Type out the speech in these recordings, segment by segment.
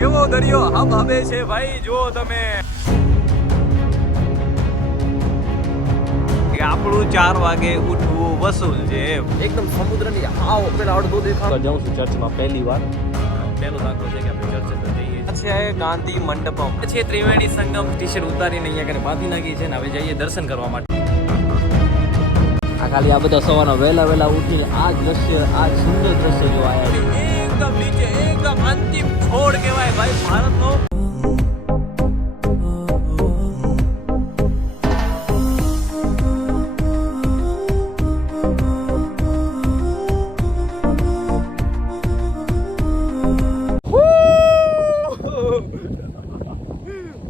કેવો દરિયો હબ હબે છે ભાઈ, જો તમે આપણું 4 વાગે ઉઠવું વસૂલ છે એકદમ સમુદ્રની આવ પેલા અડધો દેખાવ જાઉં છું ચર્ચમાં પહેલી વાર. પહેલો દાખલો છે કે આપણે ચર્ચ જઈએ છે ગાંધી મંડપમ છે ત્રિવેણી સંગમ ટી-શર્ટ ઉતારીને અહીંયા કરીને બાંધી નાખી છે ને હવે જઈએ દર્શન કરવા માટે. આ ખાલી આ બધા સવારના વહેલા ઉઠી આ દ્રશ્ય આ સુંદર દ્રશ્ય જોવા આવ્યા એકદમ નીચે એકદમ અંતિમ છોડ કહેવાય ભાઈ ભારતનો.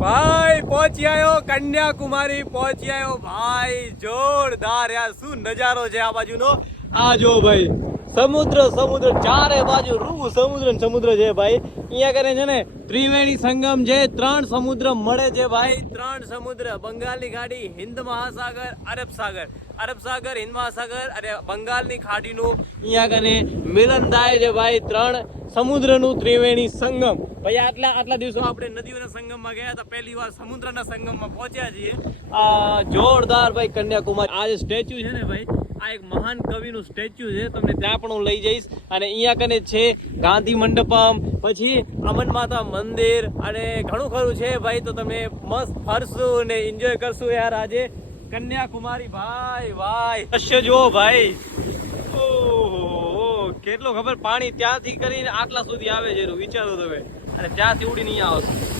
ભાઈ પહોંચી આવ્યો કન્યાકુમારી, પહોંચી આવ્યો ભાઈ. જોરદાર યાર, શું નજારો છે આ બાજુનો. આ જો ભાઈ સમુદ્ર ચારે બાજુ રૂ સમુદ્ર છે ભાઈ. અહીંયા કરે છે ને ત્રિવેણી સંગમ છે, 3 સમુદ્ર મળે છે ભાઈ. 3 સમુદ્ર, બંગાળની ખાડી, હિન્દ મહાસાગર, અરબ સાગર, હિન્દ મહાસાગર અને બંગાળની ખાડીનું અહીંયા કને મિલન થાય છે ભાઈ. 3 સમુદ્રનું ત્રિવેણી સંગમ ભાઈ. આટલા દિવસો આપણે નદીઓના સંગમમાં ગયા હતા, પહેલી વાર સમુદ્રના સંગમમાં પહોંચ્યા છીએ. જોરદાર ભાઈ કન્યાકુમારી. આ જે સ્ટેચ્યુ છે ને ભાઈ, આ એક મહાન કવિનું સ્ટેચ્યુ છે, તમને ત્યાં પણ હું લઈ જઈશ. અને અહીંયા કને છે ગાંધી મંડપમ, પછી અમન માતા મંદિર અને ઘણું ખરું છે ભાઈ. તો તમે મસ્ત ફરશું ને એન્જોય કરશું યાર આજે કન્યાકુમારી. ભાઈ દ્રશ્ય જુઓ ભાઈ, ઓહો કેટલો ખબર, પાણી ત્યાંથી કરીને આટલા સુધી આવે છે વિચારો તમે, અને ત્યાંથી ઉડી નહીં આવશે.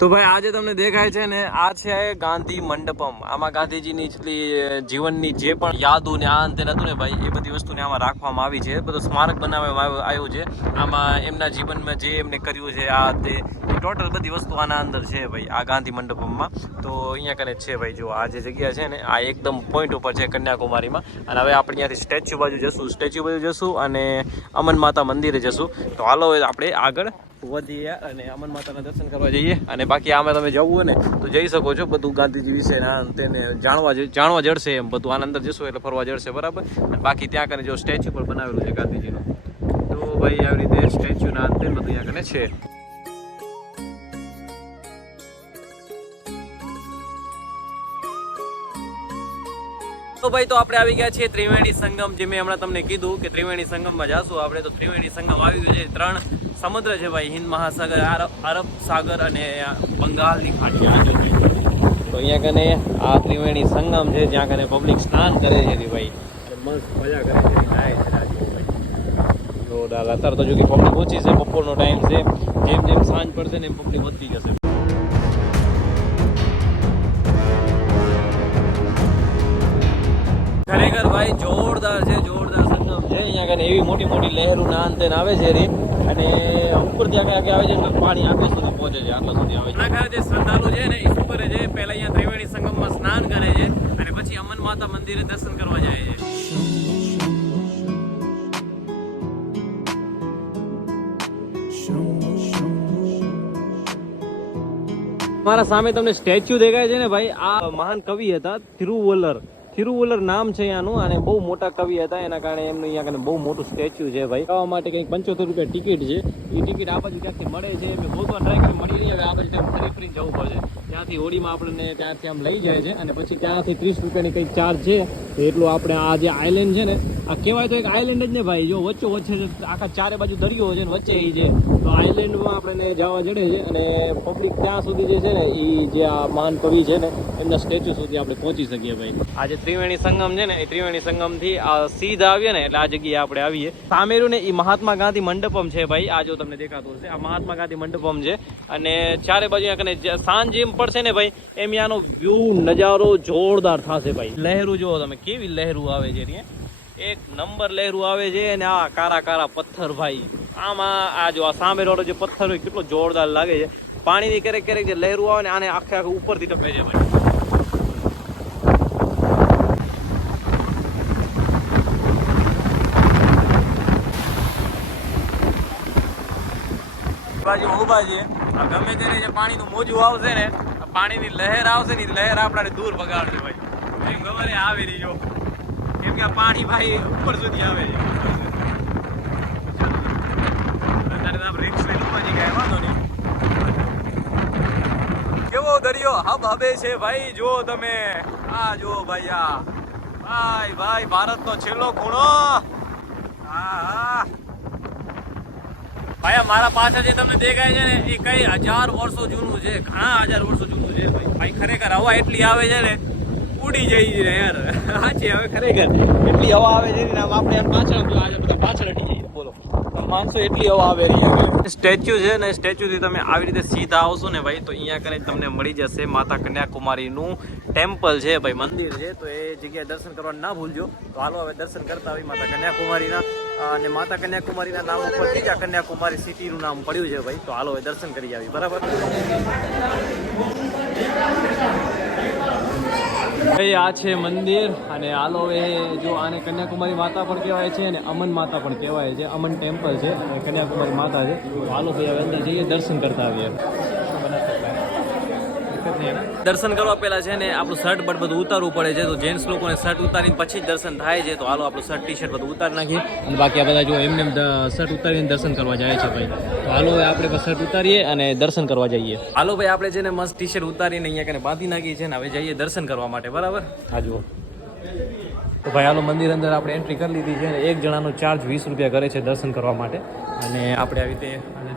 તો ભાઈ આજે તમને દેખાય છે ને, આ છે ગાંધી મંડપમ. આમાં ગાંધીજીની જેટલી જીવનની જે પણ યાદો ને આ અંતે હતું ને ભાઈ, એ બધી વસ્તુને આમાં રાખવામાં આવી છે. બધું સ્મારક બનાવવામાં આવ્યું છે. આમાં એમના જીવનમાં જે એમને કર્યું છે આ તે ટોટલ બધી વસ્તુ આના અંદર છે ભાઈ, આ ગાંધી મંડપમમાં. તો અહીંયા કને છે ભાઈ, જો આ જે જગ્યા છે ને આ એકદમ પોઈન્ટ ઉપર છે કન્યાકુમારીમાં. અને હવે આપણે ત્યાંથી સ્ટેચ્યુ બાજુ જશું અને અમન માતા મંદિરે જશું. તો હાલો આપણે આગળ વધીએ અને અમન માતાના દર્શન કરવા જઈએ. અને બાકી આમાં તમે જવું હોય ને તો જઈ શકો છો. બધું ગાંધીજી વિશે તેને જાણવા જડશે એમ બધું. આના અંદર જશો એટલે ફરવા જડશે બરાબર. અને બાકી ત્યાં કને જો સ્ટેચ્યુ પણ બનાવેલું છે ગાંધીજીનું, તો ભાઈ આવી રીતે સ્ટેચ્યુના અંતે બધું ત્યાં કને છે. તો ભાઈ તો આપણે આવી ગયા છીએ ત્રિવેણી સંગમ. જે મેં હમણાં તમને કીધું કે ત્રિવેણી સંગમમાં જાશું આપણે. તો ત્રિવેણી સંગમ આવી ગયું છે. 3 સમુદ્ર છે ભાઈ, હિન્દ મહાસાગર, અરબ સાગર અને બંગાળની ખાડી. તો અહીંયા કને આ ત્રિવેણી સંગમ છે, જ્યાં કને પબ્લિક સ્નાન કરે છે ભાઈ, મસ્ત મજા કરે છે, નાય છે ભાઈ. જોરદાર. અત્યારે તો જો કે પબ્લિક ઓછી છે, બપોરનો ટાઈમ છે. જેમ સાંજ પડશે ને એમ પબ્લિક વધતી જશે. ખરેખર ભાઈ જોરદાર છે, જોરદાર સંગમ છે. અહીંયા કને એવી મોટી લહેરો ના અંતે આવે છે રે, અને ઉપર ત્યાં આવે છે પાણી આગળ સુધી પહોંચે છે, આટલા સુધી આવે છે. જે શ્રદ્ધાળુ છે ને એ શું કરે છે, પહેલા અહીંયા ત્રિવેણી સંગમમાં સ્નાન કરે છે અને પછી અમન માતા મંદિરે દર્શન કરવા જાય છે. મારા સામે તમને સ્ટેચ્યુ દેખાય છે ને ભાઈ, આ મહાન કવિ હતા થિરુવલ્લર નામ છે આનું, અને બહુ મોટા કવિ હતા. એના કારણે એમનું અહીંયા બહુ મોટું સ્ટેચ્યુ છે ભાઈ. ખાવા માટે કંઈક 75 રૂપિયા ટિકિટ છે. એ ટિકિટ આ બાજુ ક્યાંકથી મળે છે, મેં બહુ ટ્રાય કરી મળી નહીં. હવે આ બાજુ ફરીને જવું પડશે. ત્યાંથી હોડીમાં આપણને ત્યાંથી આમ લઈ જાય છે, અને પછી ત્યાંથી 30 રૂપિયાની કંઈક ચાર્જ છે. તો એટલું આપણે આ જે આઇલેન્ડ છે ને, આ કહેવાય તો એક આઇલેન્ડ જ ને ભાઈ. જો વચ્ચે આખા ચારે બાજુ દરિયો છે ને વચ્ચે એ છે. તો આઇલેન્ડમાં આપણને જવા જડે છે, અને પબ્લિક ત્યાં સુધી જે છે ને એ જે આ મહાન કવિ છે ને એમના સ્ટેચ્યુ સુધી આપણે પહોંચી શકીએ ભાઈ. આ જે ત્રિવેણી સંગમ છે ને, એ ત્રિવેણી સંગમ થી સીધા આવીએ ને એટલે આ જગ્યાએ આપણે આવીએ. સામેરું ને એ મહાત્મા ગાંધી મંડપમ છે ભાઈ. આ જો તમને દેખાતું હશે, આ મહાત્મા ગાંધી મંડપમ છે. અને ચારે બાજુ સાંજ જેમ પડશે ને ભાઈ, એમ યાનો વ્યૂ નજારો જોરદાર થશે ભાઈ. લહેરું જુઓ તમે, કેવી લહેરું આવે છે, એક નંબર લહેરું આવે છે. અને આ કારા પથ્થર ભાઈ, આમાં આ જો આ સામે વાળો જે પથ્થર હોય કેટલો જોરદાર લાગે છે. પાણીની ક્યારેક જે લહેરું આવે ને આને આખે ઉપરથી ટપે છે ભાઈ. બાજુ ઉભા છે, ગમે તેને જે પાણીનું મોજું આવશે ને, પાણીની લહેર આવશે ને, લહેર આપણને દૂર ભગાડશે ભાઈ. ખબર આવી રહી જો, કેમ કે આ પાણી ભાઈ ઉપર સુધી આવે છે. અત્યારે રીક્ષ લઈને ઉપર જઈ ગયા. ગાડીઓ હબ હબે છે ભાઈ. જો તમે આ જો ભાઈ, આ ભાઈ ભાઈ ભારતનો છેલ્લો ખૂણો. ભાઈ મારા પાછળ જે તમને દેખાય છે ને એ કઈ 1000 વર્ષો જૂનું છે, ઘણા 1000 વર્ષો જૂનું છે ભાઈ. ખરેખર હવા એટલી આવે છે ને ઉડી જઈ છે યાર. સાચી હવે ખરેખર એટલી હવા આવે છે ને આપણે આમ પાછળ બધા પાછળ હટી જઈએ. બોલો માણસો એટલી હવા આવે રહી. સ્ટેચ્યુ છે ને, સ્ટેચ્યુ થી તમે આવી રીતે સીધા આવશો ને ભાઈ તો અહીંયા કને તમને મળી જશે માતા કન્યાકુમારીનું ટેમ્પલ છે ભાઈ, મંદિર છે. તો એ જગ્યાએ દર્શન કરવા ના ભૂલજો. તો હાલો હવે દર્શન કરતા આવી માતા કન્યાકુમારીના. અને માતા કન્યાકુમારીના નામ ઉપરથી જ આ કન્યાકુમારી સિટીનું નામ પડ્યું છે ભાઈ. તો હાલો હવે દર્શન કરી આવી. બરાબર ભાઈ આ છે મંદિર. અને હાલો એ જો આને કન્યાકુમારી માતા પણ કહેવાય છે અને અમન માતા પણ કહેવાય છે. અમન ટેમ્પલ છે અને કન્યાકુમારી માતા છે. તો હાલો ભાઈ હવે અંદર જઈએ, દર્શન કરતા આવીએ. દર્શન કરવા પહેલા છે ને આપણું શર્ટ બટ બધું ઉતારવું પડે છે. તો જેન્ટ્સ લોકોને શર્ટ ઉતારીને પછી જ દર્શન થાય છે. તો હાલો આપણું શર્ટ ટી શર્ટ બધું ઉતારી નાખીએ. અને બાકી આ બધા જો એમને શર્ટ ઉતારીને દર્શન કરવા જાય છે ભાઈ. તો હાલો હવે આપણે શર્ટ ઉતારીએ અને દર્શન કરવા જઈએ. હાલો ભાઈ આપણે છે ને મસ્ત ટી શર્ટ ઉતારીને અહીંયા કને બાંધી નાખી છે ને હવે જઈએ દર્શન કરવા માટે. બરાબર હા જુઓ. તો ભાઈ હાલો મંદિર અંદર આપણે એન્ટ્રી કરી લીધી છે. એક જણાનો ચાર્જ 20 રૂપિયા કરે છે દર્શન કરવા માટે. અને આપણે આવી રીતે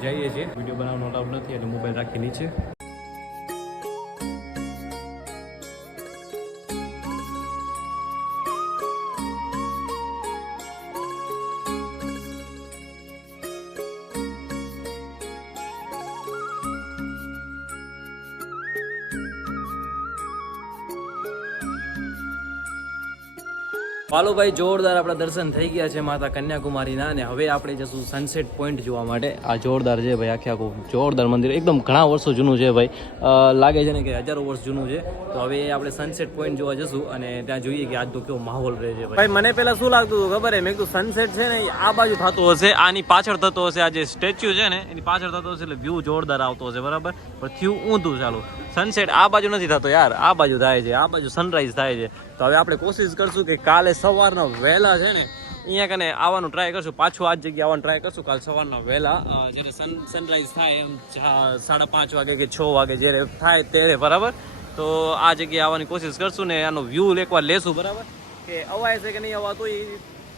જઈએ છીએ. વિડીયો બનાવવાનો અલાઉડ નથી એટલે મોબાઈલ રાખી નીચે. હાલો ભાઈ જોરદાર આપણા દર્શન થઈ ગયા છે માતા કન્યાકુમારીના. અને હવે આપણે જશું સનસેટ પોઈન્ટ જોવા માટે. આ જોરદાર છે ભાઈ, આખે આખું જોરદાર મંદિર, એકદમ ઘણા વર્ષો જૂનું છે ભાઈ. લાગે છે ને કે હજારો વર્ષ જૂનું છે. તો હવે આપણે સનસેટ પોઈન્ટ જોવા જશું અને ત્યાં જોઈએ કે આજનો કેવો માહોલ રહે છે ભાઈ. મને પહેલા શું લાગતું હતું ખબર હે, મેં કીધું સનસેટ છે ને આ બાજુ થતો હશે, આની પાછળ થતો હશે. આ જે સ્ટેચ્યુ છે ને એની પાછળ થતો હશે એટલે વ્યૂ જોરદાર આવતો હશે. બરાબર પણ થયું ઊંધું. ચાલો સનસેટ આ બાજુ નથી થતો યાર, આ બાજુ થાય છે. આ બાજુ સનરાઈઝ થાય છે. તો હવે આપણે કોશિશ કરશું કે કાલે સવારના વહેલા છે ને અહીંયા કને આવવાનું ટ્રાય કરશું. પાછું આ જ જગ્યાએ આવવાનું ટ્રાય કરશું કાલ સવારના વહેલા, જ્યારે સનરાઈઝ થાય એમ 5:30 વાગે કે 6 વાગે જ્યારે થાય ત્યારે. બરાબર તો આ જગ્યાએ આવવાની કોશિશ કરશું ને આનો વ્યૂ એકવાર લેશું. બરાબર કે અવાય છે કે નહીં અવાતું એ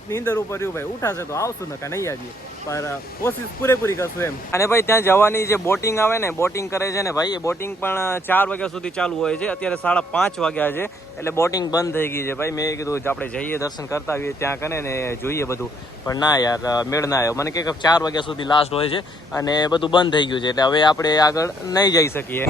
નીંદર ઉપર રહ્યું ભાઈ. ઉઠાશે તો આવશું ને કે નહીં આવીએ, પણ કોશિશ પૂરેપૂરી કરશું એમ. અને ભાઈ ત્યાં જવાની જે બોટિંગ આવે ને, બોટિંગ કરે છે ને ભાઈ, એ બોટિંગ પણ 4 વાગ્યા સુધી ચાલુ હોય છે. અત્યારે 5:30 વાગ્યા છે એટલે બોટિંગ બંધ થઈ ગઈ છે ભાઈ. મેં કીધું આપણે જઈએ દર્શન કરતા આવીએ ત્યાં કને ને જોઈએ બધું, પણ ના યાર મેળ ના આવ્યો. મને કે 4 વાગ્યા સુધી લાસ્ટ હોય છે અને બધું બંધ થઈ ગયું છે એટલે હવે આપણે આગળ નહીં જઈ શકીએ.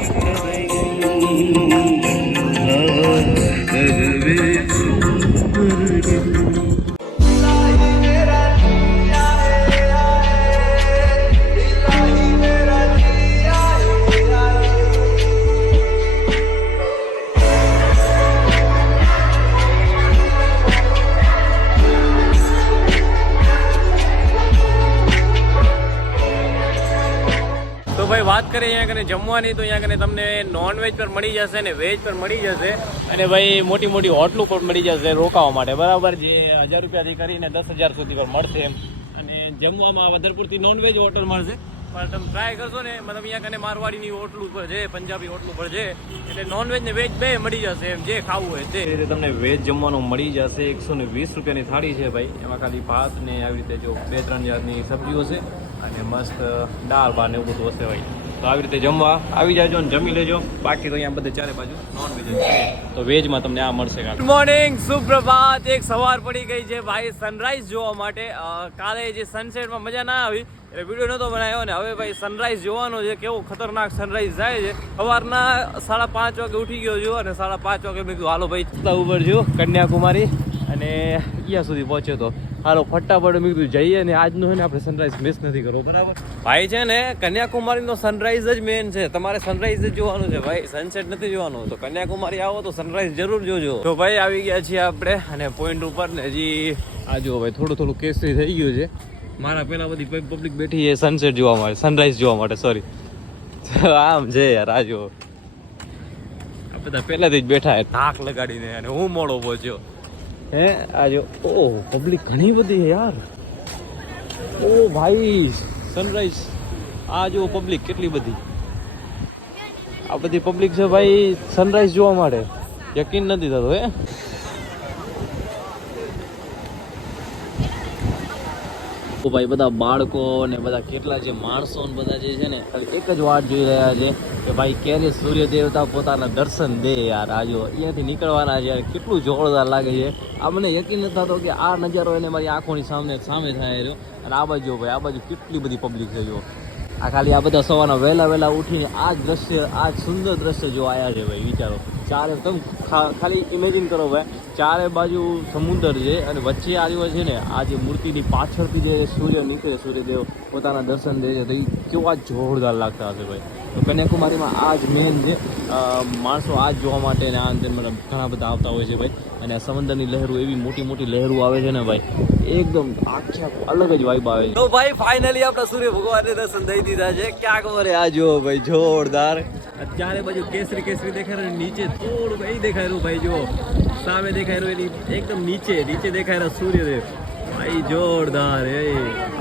ભાઈ વાત કરીએ અહીંયા કને જમવાની, તો અહીંયા કને તમને નોનવેજ પર મળી જશે ને વેજ પર મળી જશે. અને ભાઈ મોટી મોટી હોટલો પર મળી જશે રોકાવા માટે. બરાબર જે 1000 રૂપિયાથી કરીને 10,000 સુધી પર મળશે એમ. અને જમવામાં વદરપુરથી નોનવેજ હોટલ મળશે, પણ તમે ટ્રાય કરશો ને મતલબ અહીંયા કને મારવાડીની હોટલ ઉપર છે, પંજાબી હોટલ ઉપર છે, એટલે નોનવેજ ને વેજ બે મળી જશે એમ, જે ખાવું હોય તે રીતે તમને વેજ જમવાનું મળી જશે. 120 રૂપિયાની થાળી છે ભાઈ. એમાં ખાલી ભાત ને આવી રીતે જો 2-3 જાતની સબ્જીઓ છે અને મસ્ત દાળ ભાત ને એવું બધું હશે ભાઈ. તો આવી રીતે જમવા આવી જાજો ને જમી લેજો. બાકી તો અહીંયા બધે ચારે બાજુ નોનવેજ છે, તો વેજમાં તમને આ મળશે. ગુડ મોર્નિંગ, સુપ્રભાત. એક સવાર પડી ગઈ છે ભાઈ સનરાઈઝ જોવા માટે. કાલે જે સનસેટમાં મજા ના આવી એટલે વિડીયો નહોતો બનાવ્યો ને હવે ભાઈ સનરાઈઝ જોવાનો છે. કેવો ખતરનાક સનરાઈઝ જાય છે. સવારના 5:30 વાગે ઉઠી ગયો છું અને 5:30 વાગે મેં કીધું હાલો ભાઈ છતાં ઉપર છું કન્યાકુમારી અને અહીંયા સુધી પહોંચ્યો તો હાલો ફટાફટ મેં કીધું જઈએ ને આજનું છે ને આપણે સનરાઈઝ મિસ નથી કરવો. બરાબર ભાઈ છે ને કન્યાકુમારીનો સનરાઈઝ જ મેન છે. તમારે સનરાઈઝ જ જોવાનું છે ભાઈ, સનસેટ નથી જોવાનું. તો કન્યાકુમારી આવો તો સનરાઈઝ જરૂર જોજો. તો ભાઈ આવી ગયા છીએ આપણે અને પોઈન્ટ ઉપર ને હજી આ જુઓ ભાઈ થોડું થોડું કેસરી થઈ ગયું છે. મારા પેલા બધી પબ્લિક બેઠી છે સનસેટ જોવા માટે, સનરાઈઝ જોવા માટે સોરી. આમ છે યાર આ જુઓ આ બધા પહેલાથી જ બેઠા ધાક લગાડીને અને હું મોડો પહોંચ્યો હે. આ જો ઓહ પબ્લિક ઘણી બધી છે યાર. ઓ ભાઈ સનરાઈઝ આ જો પબ્લિક કેટલી બધી. આ બધી પબ્લિક છે ભાઈ સનરાઈઝ જોવા માટે, યકીન નથી થતું હે. ભાઈ બધા બાળકો ને બધા કેટલા જે માણસો ને બધા જે છે ને ખાલી એક જ વાટ જોઈ રહ્યા છે કે ભાઈ ક્યારે સૂર્ય દેવતા પોતાના દર્શન દે યાર. આજો અહીંયાથી નીકળવાના છે યાર, કેટલું જોરદાર લાગે છે. આ મને યકીન નથી થતો કે આ નજારો એને મારી આંખોની સામે થાય રહ્યો. અને આ બાજુ ભાઈ, આ બાજુ કેટલી બધી પબ્લિક છે જો. આ ખાલી આ બધા સવારના વહેલા ઉઠીને આ જ દ્રશ્ય, આ સુંદર દ્રશ્ય જો આયા છે ભાઈ. વિચારો, ચારે તમે ખાલી ઇમેજિન કરો ભાઈ, ચારે બાજુ સમુદ્ર છે અને વચ્ચે આવ્યો છે ને આ જે મૂર્તિની પાછળથી જે સૂર્ય નીકળે, સૂર્યદેવ પોતાના દર્શન દે છે, તો એ કેવા જોરદાર લાગતા હશે ભાઈ. તો કન્યાકુમારીમાં આ જ મેન છે, માણસો આ જ જોવા માટે ને આ અંતે મતલબ ઘણા બધા આવતા હોય છે ભાઈ. અને આ સમુદ્રની લહેરો, એવી મોટી લહેરો આવે છે ને ભાઈ, એકદમ આખી અલગ જ વાઇબ આવે છે. તો ભાઈ ફાઇનલી આપણા સૂર્ય ભગવાનને દર્શન દઈ દીધા છે. ક્યાં ખબર આ જો ભાઈ, જોરદાર. ચારે બાજુ કેસરી દેખાય રહ્યું, નીચે થોડુંક અહીં દેખાય રહ્યું ભાઈ, જો સામે દેખાય રહ્યું એની એકદમ નીચે દેખાય રહ્યો સૂર્યદેવ ભાઈ, જોરદાર.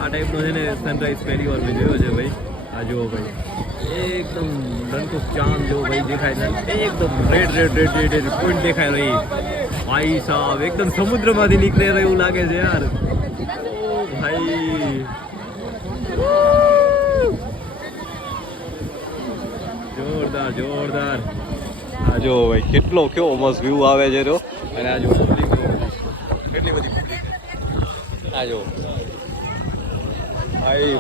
આ ટાઈપનો છે ને સનરાઈઝ પહેલી વાર મેં જોયો છે ભાઈ. આ જુઓ ભાઈ, એકદમ ડંકો ચાંદ જેવો ભાઈ દેખાય છે, એકદમ રેડ પોઈન્ટ દેખાય રહી ભાઈ સાહેબ. એકદમ સમુદ્રમાંથી નીકળે એવું લાગે છે યાર. ઓ ભાઈ જોરદાર. આ જો ભાઈ, કેવો મસ્ત વ્યૂ આવે છે જો. અને આ જો પબ્લિક, કેટલી બધી પબ્લિક. આ જો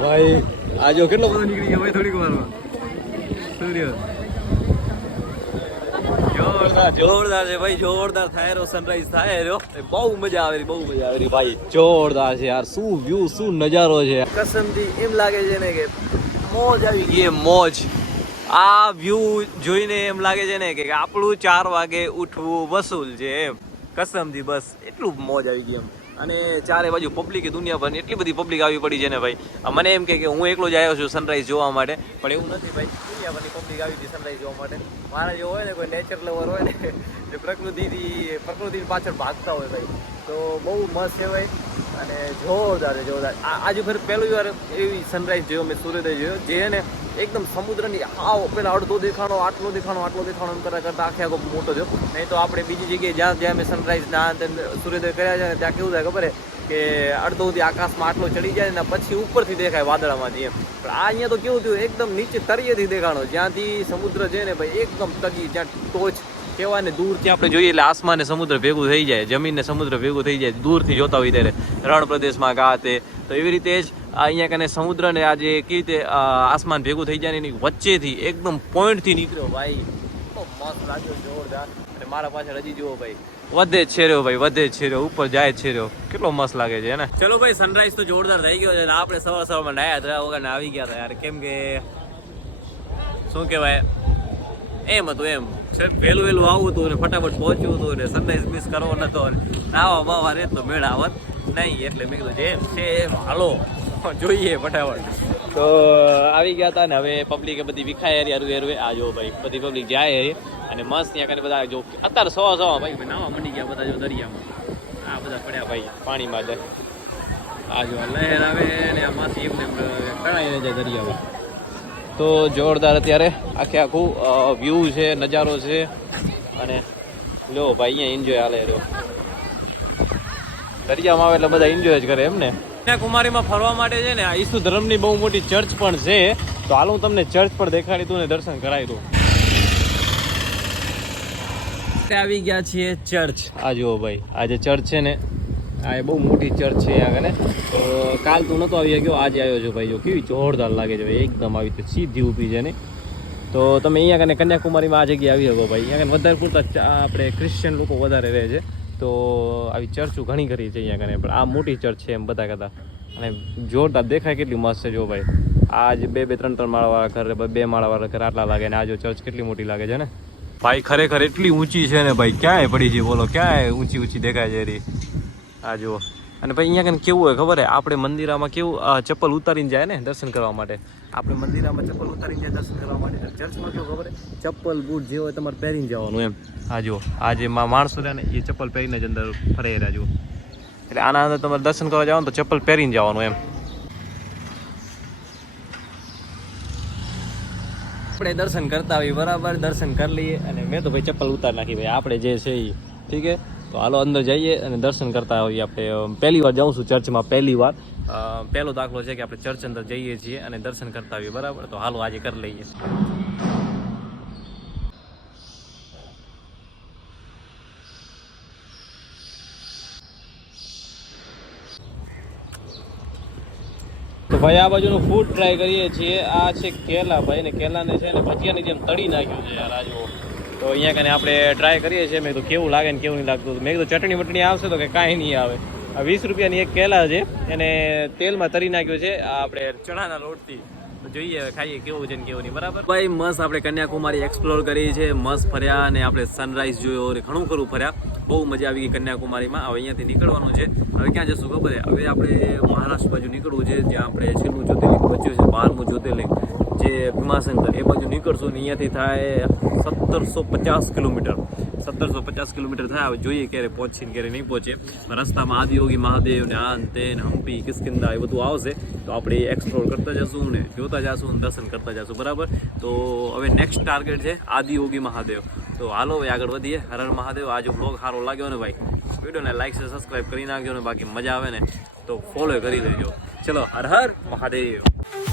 ભાઈ, આ જો કેટલો બધો નીકળી ગયો ભાઈ થોડીક વારમાં સૂર્ય. જોરદાર છે ભાઈ, જોરદાર થાય રહ્યો, સનરાઈઝ થાય રહ્યો. બહુ મજા આવે રહી ભાઈ, જોરદાર છે યાર. શું વ્યૂ, શું નજારો છે કસમથી. એમ લાગે છે ને કે મોજ આવી ગઈ, મોજ. આ વ્યૂ જોઈને એમ લાગે છે ને કે આપણું 4 વાગે ઉઠવું વસૂલ છે એમ, કસમથી. બસ એટલું મોજ આવી ગઈ એમ. અને ચારે બાજુ પબ્લિક, દુનિયાભરની એટલી બધી પબ્લિક આવી પડી છે ને ભાઈ. મને એમ કે હું એકલો જ આવ્યો છું સનરાઈઝ જોવા માટે, પણ એવું નથી ભાઈ. દુનિયાભરની પબ્લિક આવી હતી સનરાઈઝ જોવા માટે. મારા જેવો હોય ને કોઈ નેચર લવર હોય ને, જે પ્રકૃતિની પાછળ ભાગતા હોય ભાઈ, તો બહુ મસ્ત છે ભાઈ. અને જોરદાર. આજે ફરી પહેલી વાર એવી સનરાઈઝ જોયો મેં, સૂર્યોદય જોયો, જે ને એકદમ સમુદ્રની પેલા અડધો દેખાણો, આટલો દેખાણો એમ કરતા આખે આખો મોટો થયો. નહીં તો આપણે બીજી જગ્યાએ જ્યાં મેં સનરાઈઝ ના સૂર્યોદય કર્યા છે ને, ત્યાં કેવું થાય ખબર કે અડધો સુધી આકાશમાં આટલો ચડી જાય ને પછી ઉપરથી દેખાય વાદળામાંથી એમ. પણ આ અહીંયા તો કેવું થયું, એકદમ નીચે તળિયેથી દેખાણો, જ્યાંથી સમુદ્ર છે ને ભાઈ, એકદમ તગી, જ્યાં ટોચ કહેવાય ને, દૂરથી આપણે જોઈએ એટલે આસમાન ને સમુદ્ર ભેગું થઈ જાય, જમીન ને સમુદ્ર ભેગું થઈ જાય, દૂરથી જોતા હોય ત્યારે રણ પ્રદેશમાં ગાતે. તો એવી રીતે જ અહીંયા કને સમુદ્ર ને આજે કેવી રીતે આસમાન ભેગું થઈ જાય ને એની વચ્ચેથી એકદમ પોઈન્ટથી નીકળ્યો ભાઈ, એટલો મસ્ત લાગ્યો, જોરદાર. અને મારા પાછળ હજી જુઓ ભાઈ, વધે જ છે રહ્યો, ઉપર જાય જ છે રહ્યો, કેટલો મસ્ત લાગે છે ને. ચલો ભાઈ, સનરાઈઝ તો જોરદાર થઈ ગયો છે. આપણે સવારમાં નાયા ધોયા વગર આવી ગયા હતા યાર, કેમ કે શું કહેવાય, એમ હતું એમ વહેલું આવું હતું ને ફટાફટ પહોંચ્યું હતું ને સનરાઈઝ મિસ કરવો નતો, આવા બાવા રેત તો મેળ આવત નહીં. એટલે મેં કીધું જેમ છે હાલો જોઈએ ફટાફટ. તો આવી ગયા હતા ને હવે પબ્લિક બધી વિખાય હરી. આ જો ભાઈ, બધી પબ્લિક જાય હરી અને મસ્ત ત્યાં કરીને બધા જો અત્યારે સવા ભાઈ નાવા મંડી ગયા બધા જો દરિયામાં. આ બધા પડ્યા ભાઈ પાણીમાં જ. આ જો લહેર આવે ને આમાંથી એમને કણાઈને જાય દરિયામાં. તો જોરદાર અત્યારે આખું વ્યૂ છે, નજારો છે. અને લો ભાઈ, અહીંયા એન્જોય હાલે રહ્યો. દરિયામાં આવે એટલે બધા એન્જોય જ કરે એમ ને. કન્યાકુમારીમાં ફરવા માટે છે ને આ ઈસુ ધર્મની બહુ મોટી ચર્ચ પણ છે. તો હાલ હું તમને ચર્ચ પણ દેખાડી દઉં ને દર્શન કરાવી દઉં. આવી ગયા છીએ ચર્ચ. આ જુઓ ભાઈ, આ જે ચર્ચ છે ને, આ બહુ મોટી ચર્ચ છે આગળ. તો કાલ તો નહોતો આવી ગયો, આજે આવ્યો છું ભાઈ. જો કેવી જોરદાર લાગે છે ભાઈ, એકદમ આવી રીતે સીધી ઊભી છે ને. તો તમે અહીંયા કને કન્યાકુમારીમાં આ જગ્યાએ આવી શકો ભાઈ. અહીંયા વધારે પૂરતા આપણે ક્રિશ્ચિયન લોકો વધારે રહે છે. તો આવી ચર્ચો ઘણી કરી છે અહીંયા કને, પણ આ મોટી ચર્ચ છે એમ બધા કરતા. અને જોરદાર દેખાય, કેટલી મસ્ત છે જો ભાઈ. આ જે 2-3 માળાવાળા ઘર, 2 માળાવાળા ઘર આટલા લાગે ને આ જો ચર્ચ કેટલી મોટી લાગે છે ને ભાઈ. ખરેખર એટલી ઊંચી છે ને ભાઈ, ક્યાંય પડી છે બોલો, ક્યાંય ઊંચી દેખાય છે રી. આ જુઓ. અને ભાઈ અહીંયા કને કેવું હોય ખબર હે, આપણે મંદિરમાં કેવું ચપ્પલ ઉતારીને જાય ને દર્શન કરવા માટે. આપણે મંદિરમાં ચપ્પલ ઉતારીને જાય દર્શન કરવા માટે. ચર્ચમાં કેવું ખબર હે, ચપ્પલ બૂટ જે હોય તમારે પહેરીને જવાનું એમ. આ જુઓ, આ જે માણસો રહ્યા ને એ ચપ્પલ પહેરીને જ અંદર ફરે રહ્યા જુઓ. એટલે આના અંદર તમારે દર્શન કરવા જવાનું તો ચપ્પલ પહેરીને જવાનું એમ. આપણે દર્શન કરતા હોઈએ બરાબર, દર્શન કરી લઈએ અને મેં તો ભાઈ ચપ્પલ ઉતાર નાખી ભાઈ, આપણે જે છે એ ઠીક છે. તો હાલો અંદર જઈએ અને દર્શન કરતા હોઈએ. આપણે પહેલી વાર જાઉં છું ચર્ચમાં, પહેલી વાર પહેલો દાખલો છે કે આપણે ચર્ચ અંદર જઈએ છીએ અને દર્શન કરતા હોઈએ બરાબર. તો હાલો આજે કરી લઈએ. તો ભાઈ આ બાજુનું ફૂડ ટ્રાય કરીએ છીએ. આ છે કેલા ભાઈ, ને કેલાને છે ને ભજીયાની જેમ તળી નાખ્યું છે યાર આ જુઓ. તો અહીંયા કને આપણે ટ્રાય કરીએ છીએ. મેં કીધું કેવું લાગે ને કેવું નહીં લાગતું. મેં કીધું ચટણી વટણી આવશે તો કે કાંઈ નહીં આવે. આ 20 રૂપિયાની એક કેલા છે, એને તેલમાં તરી નાખ્યું છે આ આપણે ચણાના લોટથી. તો જોઈએ હવે ખાઈએ કેવું છે ને કેવું નહીં બરાબર. ભાઈ મસ્ત આપણે કન્યાકુમારી એક્સપ્લોર કરી છે, મસ્ત ફર્યા અને આપણે સનરાઈઝ જોયો અને ઘણું ખરું ફર્યા. બહુ મજા આવી ગઈ કન્યાકુમારીમાં. હવે અહીંયાથી નીકળવાનું છે. હવે ક્યાં જશું ખબર છે? હવે આપણે મહારાષ્ટ્ર બાજુ નીકળવું છે, જ્યાં આપણે છેલ્લું જ્યોતિર્લિંગ બચ્યું છે, 12મું જ્યોતિર્લિંગ જે ભીમાશંકર, એ બાજુ નીકળશું. ને અહીંયાથી થાય 1750 કિલોમીટર. 1750 કિલોમીટર થાય. હવે જોઈએ ક્યારે પહોંચીને ક્યારે નહીં પહોંચે. રસ્તામાં આદિયોગી મહાદેવ ને આ ને તે ને હમ્પી કિષ્કિંધા એ બધું આવશે. તો આપણે એક્સપ્લોર કરતા જશું ને જોતા જશું ને દર્શન કરતા જશું બરાબર. તો હવે નેક્સ્ટ ટાર્ગેટ છે આદિયોગી મહાદેવ. તો હાલો ભાઈ આગળ વધીએ. હર હર મહાદેવ. આ જો બ્લોગ સારો લાગ્યો ને ભાઈ, વિડીયોને લાઈક છે સબસ્ક્રાઈબ કરી નાખજો ને બાકી મજા આવે ને તો ફોલો કરી લેજો. ચલો હર હર મહાદેવ.